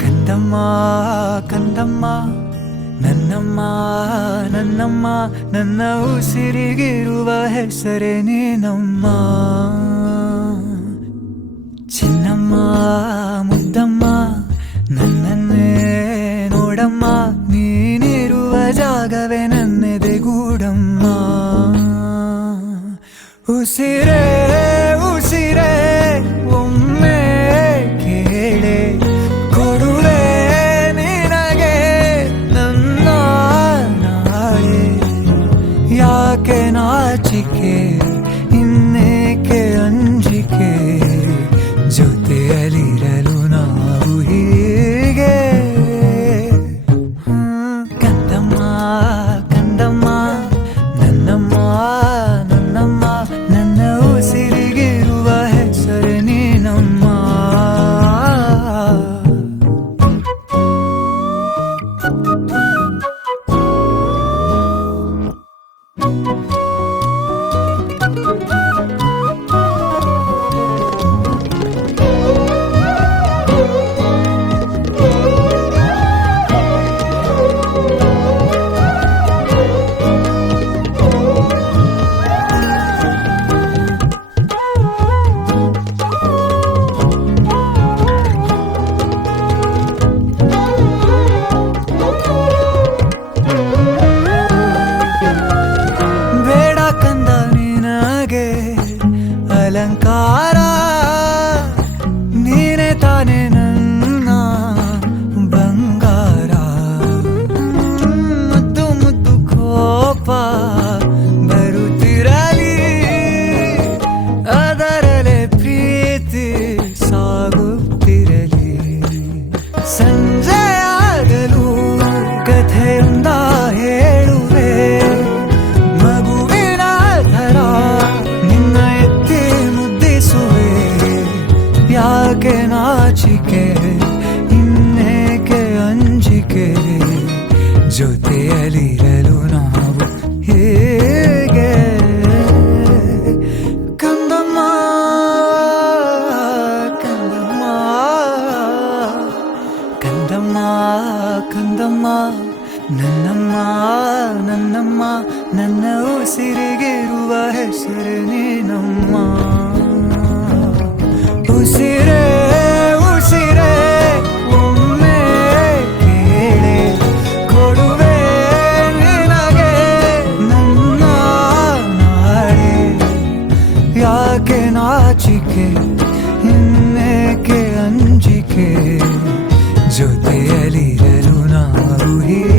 ಕಂದಮ್ಮ ಕಂದಮ್ಮ ನನ್ನಮ್ಮ ನನ್ನಮ್ಮ ನನ್ನ ಉಸಿರಿಗಿರುವ ಹೆಸರೇ ನೀನಮ್ಮ. ಚಿನ್ನಮ್ಮ ಮುದ್ದಮ್ಮ ನನ್ನನ್ನೇ ನೋಡಮ್ಮ, ನೀನಿರುವ ಜಾಗವೇ ನನ್ನೆದೆಗೂಡಮ್ಮ. ಉಸಿರೇ ಉಸಿರೇ ಒಮ್ಮೆ ಕೇಳೆ ಕೊಡುವೆ ನಿನಗೆ ನನ್ನ ನಾಳೆ. ಯಾಕೆ ನಾಚಿಕೆ ಇನ್ನೇಕೆ ಅಂಜಿಕೆ, ಜೊತೆಯಲ್ಲಿರಲು ನಾವು ಹೀಗೆ. ಕಂದಮ್ಮ ಕಂದಮ್ಮ ನನ್ನಮ್ಮ ನನ್ನಮ್ಮ ನನ್ನ ಉಸಿರಿಗಿರುವ ಹೆಸರು ನೀನಮ್ಮ. ಅಲಂಕಾರ ನೀನೆ ತಾನೆ ನನ್ನ ಬಂಗಾರ. ಮುದ್ದು ಮುದ್ದು ಕೋಪ ಬರುತ್ತಿರಲಿ, ಅದರಲ್ಲೇ ಪ್ರೀತಿ ಸಾಗುತ್ತಿರಲಿ. ಸಂಜೆಯಾಗಲು ಕಥೆಯೊಂದ ಹೇಳುವೆ, ಮಗುವಿನ ಥರ ನಿನ್ನ ಎತ್ತಿ ಮುದ್ದಿಸುವೆ. ಯಾಕೆ ನಾಚಿಕೆ ಇನ್ನೇಕೆ ಅಂಜಿಕೆ, ಜೊತೆಯಲ್ಲಿರಲು ನಾವು ಹೇಗೆ. ಕಂದಮ್ಮ ಕಂದಮ್ಮ ಕಂದಮ್ಮ ಕಂದಮ್ಮ ನನ್ನಮ್ಮ ನನ್ನಮ್ಮ ನನ್ನ ಉಸಿರಿಗಿರುವ ಹೆಸರು ನೀನಮ್ಮ. ಉಸಿರೇ ಉಸಿರೇ ಒಮ್ಮೆ ಕೇಳೆ ಕೊಡುವೆ ನಿನಗೆ ನನ್ನ ನಾಳೆ. ಯಾಕೆ ನಾಚಿಕೆ ಇನ್ನೇಕೆ ಅಂಜಿಕೆ, ಜೊತೆಯಲ್ಲಿರಲು ನಾವು ಹೀಗೆ.